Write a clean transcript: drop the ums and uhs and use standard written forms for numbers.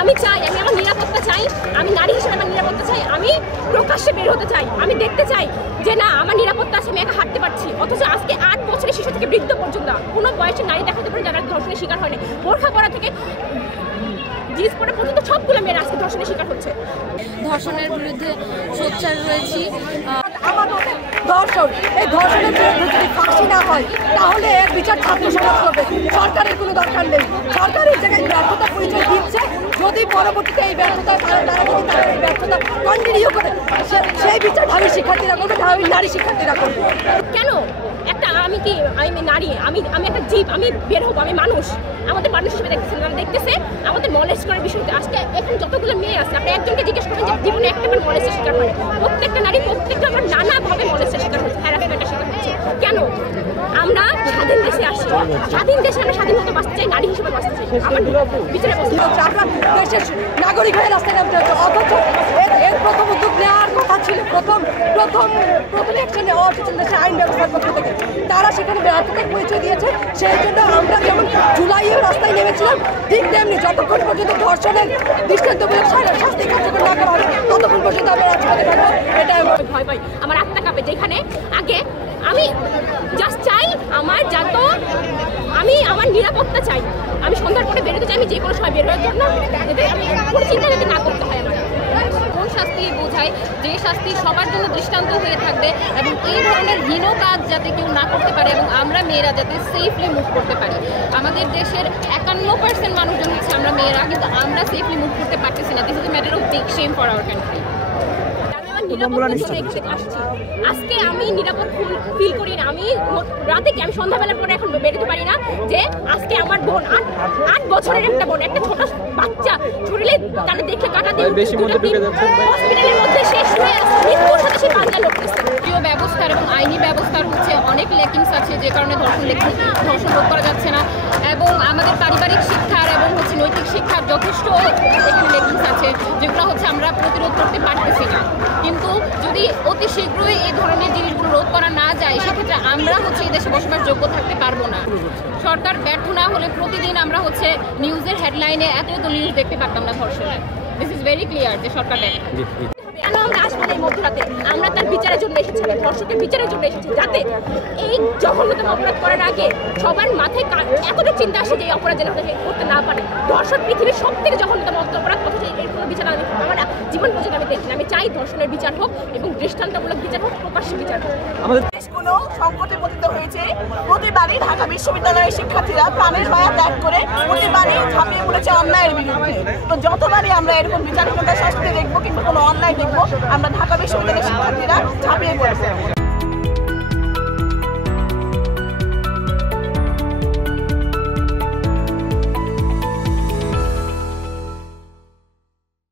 আমি চাই, আমি আমার নিরাপত্তা চাই, আমি নারী হিসেবে আমার নিরাপত্তা চাই, আমি প্রকাশ্যে বের হতে চাই, আমি দেখতে চাই যে না আমার নিরাপত্তা আছে, আমি একা হাঁটতে পারছি। অথচ আজকে 8 বছরের শিশু থেকে বৃদ্ধ পর্যন্ত কোনো বয়সের নারী দেখাতে পারে যারা ধর্ষণের শিকার হয়নি। বোরখা পরা থেকে জিন্স পরা পর্যন্ত সবগুলো মেয়েরা আজকে ধর্ষণের শিকার হচ্ছে। ধর্ষণের বিরুদ্ধে সোচ্চার রয়েছি। ধর্ষণ, এই ধর্ষণের বিরুদ্ধে যদি ফাঁসি না হয় তাহলে এর বিচার ছাত্র সমাজ করবে। সরকারের কোনো দরকার নেই। সরকার এই জায়গায় ব্যর্থতা পরিচয় দিচ্ছে। যদি পরবর্তীতে এই ব্যর্থতা তারা যদি তাদের এই ব্যর্থতা কন্টিনিউ করে, সেই বিচার ভাবি শিক্ষার্থীরা করবে, ভাবি নারী শিক্ষার্থীরা করবে। কেন একটা আমি নারী, আমি একটা জীব, আমি বের হবো, আমি মানুষ, আমাদের মানুষ হিসেবে দেখতেছে না, দেখতেছে আমাদের নলেজ করার বিষয়তে। আজকে এখন যতগুলো মেয়ে আছে, আপনি একজনকে জিজ্ঞেস করবেন যে জীবনে একটা নলেজের শিকার হয়, প্রত্যেকটা নারী প্রত্যেকটা আমরা নানাভাবে নলেজের শিকার হচ্ছে, হ্যারাসমেন্টের শিকার হচ্ছে। কেন? আমরা স্বাধীন দেশে আসি, স্বাধীন দেশে আমরা স্বাধীন মতো বাঁচতে চাই, নারী হিসেবে বাঁচতে চাই, আমার বিচারে বসতে হচ্ছে। আমরা দেশের নাগরিক হয়ে রাস্তায় নামতে হচ্ছে, অথচ এর প্রথম উদ্যোগ নেওয়ার কথা ছিল, প্রথম অ্যাকশন নেওয়া উচিত দেশের আইন ব্যবস্থার পক্ষ থেকে। তারা সেখানে ব্যর্থতার পরিচয় দিয়েছে। সেই জন্য আমরা যেমন জুলাইয়েও রাস্তায় নেমেছিলাম, ঠিক তেমনি যতক্ষণ পর্যন্ত ধর্ষণের দৃষ্টান্তমূলক শাস্তি কার্যকর না করা হবে ততক্ষণ পর্যন্ত আমরা রাজপথে থাকবো। এটা ভয় পাই, আমার আত্মা কাঁপে। যেখানে আগে আমি জাস্ট চাই আমি আমার নিরাপত্তা চাই, আমি সন্ধ্যার পরে বেরোতে চাই, আমি যে কোনো সময় বের হওয়ার জন্য কোনো চিন্তা যাতে না করতে হয় আমার। কোন শাস্তি বোঝায় যে শাস্তি সবার জন্য দৃষ্টান্ত হয়ে থাকবে এবং এই ধরনের হীন কাজ যাতে কেউ না করতে পারে এবং আমরা মেয়েরা যাতে সেফলি মুভ করতে পারি। আমাদের দেশের 51% মানুষজন হচ্ছে আমরা মেয়েরা, কিন্তু আমরা সেফলি মুভ করতে পারতেছি না। This is a matter of big shame for our country. আজকে আমি নিরাপদ ফিল করি না। আমি রাতে আমি সন্ধ্যাবেলার পরে এখন বেরোতে পারি না যে আজকে আমার বোন 8 বছরের একটা বোন, একটা ছোট বাচ্চা শরীরে তারা দেখে কাটা দিয়ে হসপিটালের মধ্যে শেষ হয়ে আছে, মৃত্যুর সাথে সে পাঞ্জা লড়তেছে। প্রিয় ব্যবস্থার এবং আইনি ব্যবস্থার হচ্ছে অনেক লেকিংস আছে, যে কারণে ধর্ষণ রোধ করা যাচ্ছে না। এবং আমাদের পারিবারিক শিক্ষার এবং হচ্ছে নৈতিক শিক্ষার যথেষ্ট এখানে লেকিংস আছে, যেগুলো হচ্ছে আমরা প্রতিরোধ করতে পারতেছি না। কিন্তু যদি অতি শীঘ্রই এই ধরনের জিনিসগুলো রোধ করা না যায়, সেক্ষেত্রে আমরা হচ্ছে এই দেশে বসবাসযোগ্য থাকতে পারবো না। সরকার ব্যর্থ না হলে প্রতিদিন আমরা হচ্ছে নিউজের হেডলাইনে এত নিউজ দেখতে পারতাম না ধর্ষণের। দিস ইজ ভেরি ক্লিয়ার যে সরকার কেন আমরা আসবো না এই মধ্যরাতে? আমরা তার বিচারের জন্য এসেছি, ধর্ষকের বিচারের জন্য এসেছি, যাতে এই জঘন্যতম অপরাধ করার আগে সবার মাথায় এতটা চিন্তা আসে যে এই অপরাধ যেন করতে না পারে। ধর্ষণ পৃথিবীর সব থেকে জঘন্যতম অপরাধ, অথচ এর কোনো বিচার আমার জীবন পর্যন্ত আমি দেখি না। আমি চাই ধর্ষণের বিচার হোক এবং দৃষ্টান্তমূলক বিচার হোক, প্রকাশ্য বিচার হোক। কোনো সংকটে পতিত হয়েছে, প্রতিবারই ঢাকা বিশ্ববিদ্যালয়ের শিক্ষার্থীরা প্রাণের মায়া ত্যাগ করে প্রতিবারই ঝাঁপিয়ে পড়েছে অন্যায়ের বিরুদ্ধে। তো যতবারই আমরা এরকম বিচারহীনতার শাস্তি দেখবো কিন্তু কোনো অন্যায় দেখবো, আমরা ঢাকা বিশ্ববিদ্যালয়ের শিক্ষার্থীরা ঝাঁপিয়ে পড়েছে।